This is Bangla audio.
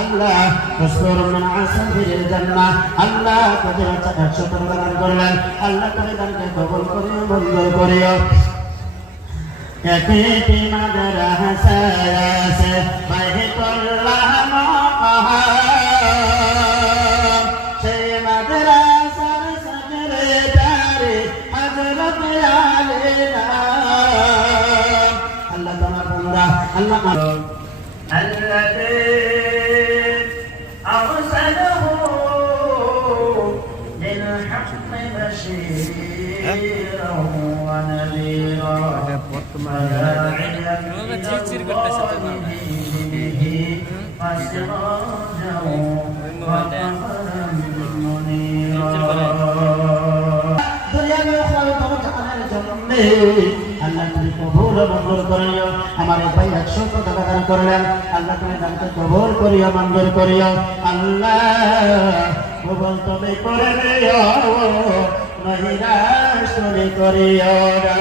আল্লাহ মসরুর মিন আসাফিরিল জান্নাহ আল্লাহ কবুল দান করলেন আল্লাহ তুমি দানকে কবুল করিও মঞ্জুর করিও একটি মাদ্রাসা আছে বাইতুল্লাহ মাকাম সেই মাদ্রাসার সেক্রেটারি হযরত আলীনা আল্লাহ তোমার বান্দা আল্লাহ الذي أرسله للحق بشيرا ونذيرا وداعيا إلى الله بإذنه وسراجا وقمرا منيرا আল্লাহ তুমি কবুল মঞ্জুর করিও আমার ভাই 100 টাকা দান করলেন আল্লাহ তুমি দানকে কবুল করিও মঞ্জুর করিও আল্লাহ কবুল তুমি করে নিও নহিরাশ তুমি করিও না